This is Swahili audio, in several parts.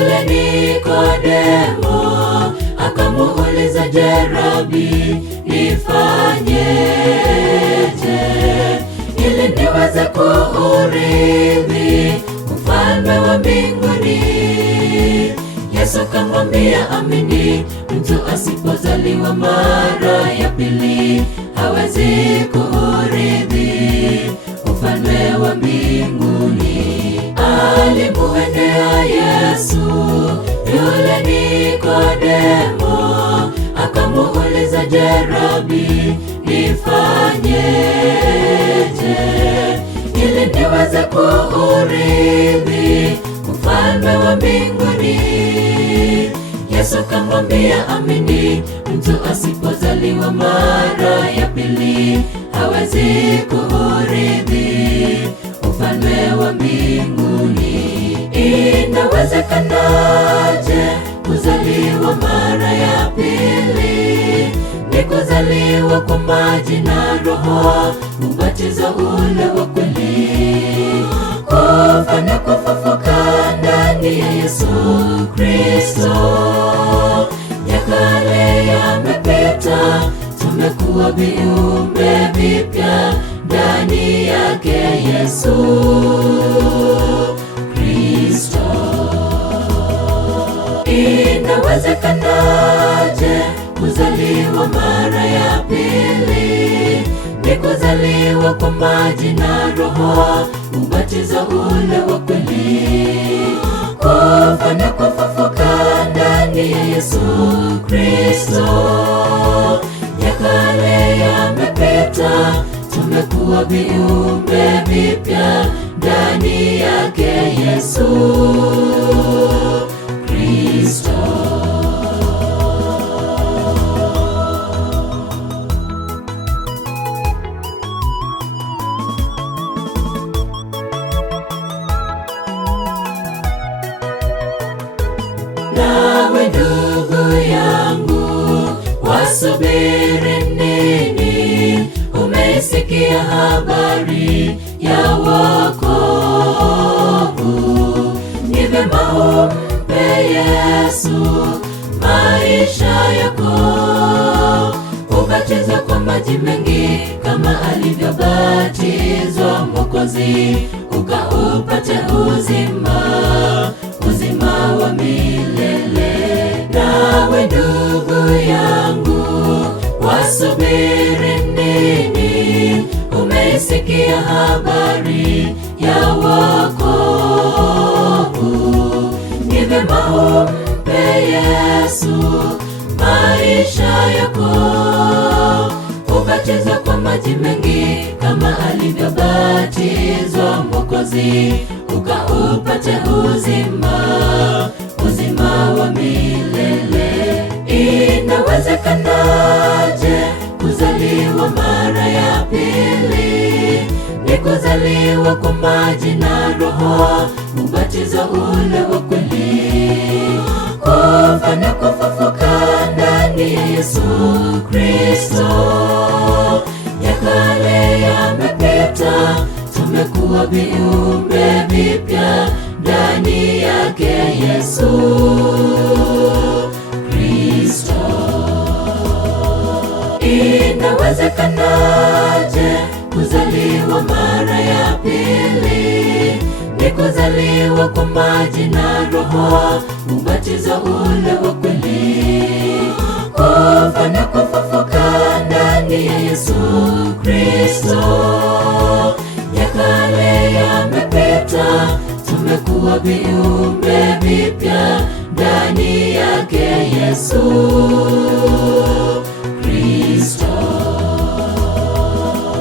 Yule Nikodemo akamuuliza, je, Rabi, nifanyeje ili niweze kuurithi ufalme wa mbinguni? Yesu akamwambia, amini, mtu asipozaliwa mara ya pili hawezi kuurithi ufalme wa mbinguni. Alimuendea Yesu yule Nikodemo akamuuliza, je, Rabi, nifanyeje ili niweze kuurithi ufalme wa mbinguni? Yesu akamwambia, amini, mtu asipozaliwa mara ya pili hawezi kuurithi ufalme wa mbinguni. Inawezekanaje kuzaliwa mara ya pili? Ni kuzaliwa kwa maji na Roho, ubatizo ule wa kweli, kufa na kufufuka ndani ya Yesu Kristo. Ya kale yamepita, tumekuwa viumbe vipya ndani yake Yesu Kristo. Inawezekanaje kuzaliwa mara ya pili? Ni kuzaliwa kwa maji na Roho, ubatizo ule wa kweli, kufa na kufufuka ndani ya Yesu Kristo. Ya kale yamepita, tumekuwa viumbe vipya ndani yake Yesu Kristo. Nawe ndugu yangu, wasubiri nini? Umeisikia habari ya wokovu. Ni vema umpe Yesu maisha yako, ubatizwe kwa maji mengi kama alivyobatizwa Mwokozi, ukaupate uzima wa milele. Nawe ndugu yangu, wasubiri nini? Umeisikia habari ya wokovu. Ni vema umpe Yesu maisha yako, ubatizwe kwa maji mengi kama alivyobatizwa Mwokozi, ukaupate uzima wa milele. Inawezekanaje kuzaliwa mara ya pili? Ni kuzaliwa kwa maji na Roho, ubatizo ule wa kweli, kufa na kufufuka ndani ya Yesu Kristo. Ya kale yamepita, tumekuwa viumbe vipya ndani yake Yesu Kristo. Inawezekanaje kuzaliwa mara ya pili? Ni kuzaliwa kwa maji na Roho, ubatizo ule wa kweli, kufa na kufufuka ndani ya Yesu Kristo. Ya kale yamepita, tumekuwa viumbe vipya ndani yake Yesu Kristo.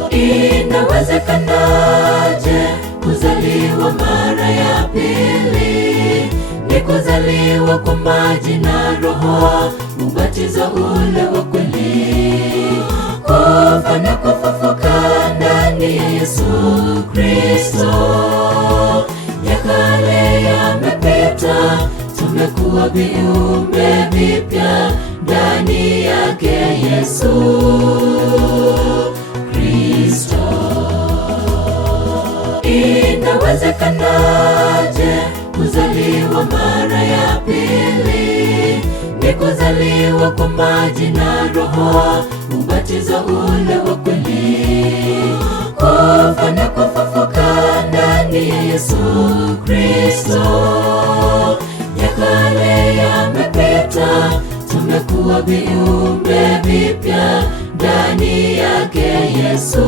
Inawezekanaje kuzaliwa mara ya pili? Ni kuzaliwa kwa maji na Roho, ubatizo ule wa kweli, kufa na kufufuka ndani ya Yesu Kristo. Ya kale yamepita, tumekuwa viumbe vipya ndani yake Yesu Kristo. Inawezekanaje kuzaliwa mara ya kuzaliwa kwa maji na Roho, ubatizo ule wa kweli, kufa na kufufuka ndani ya Yesu Kristo. Ya kale yamepita, tumekuwa viumbe vipya ndani yake Yesu.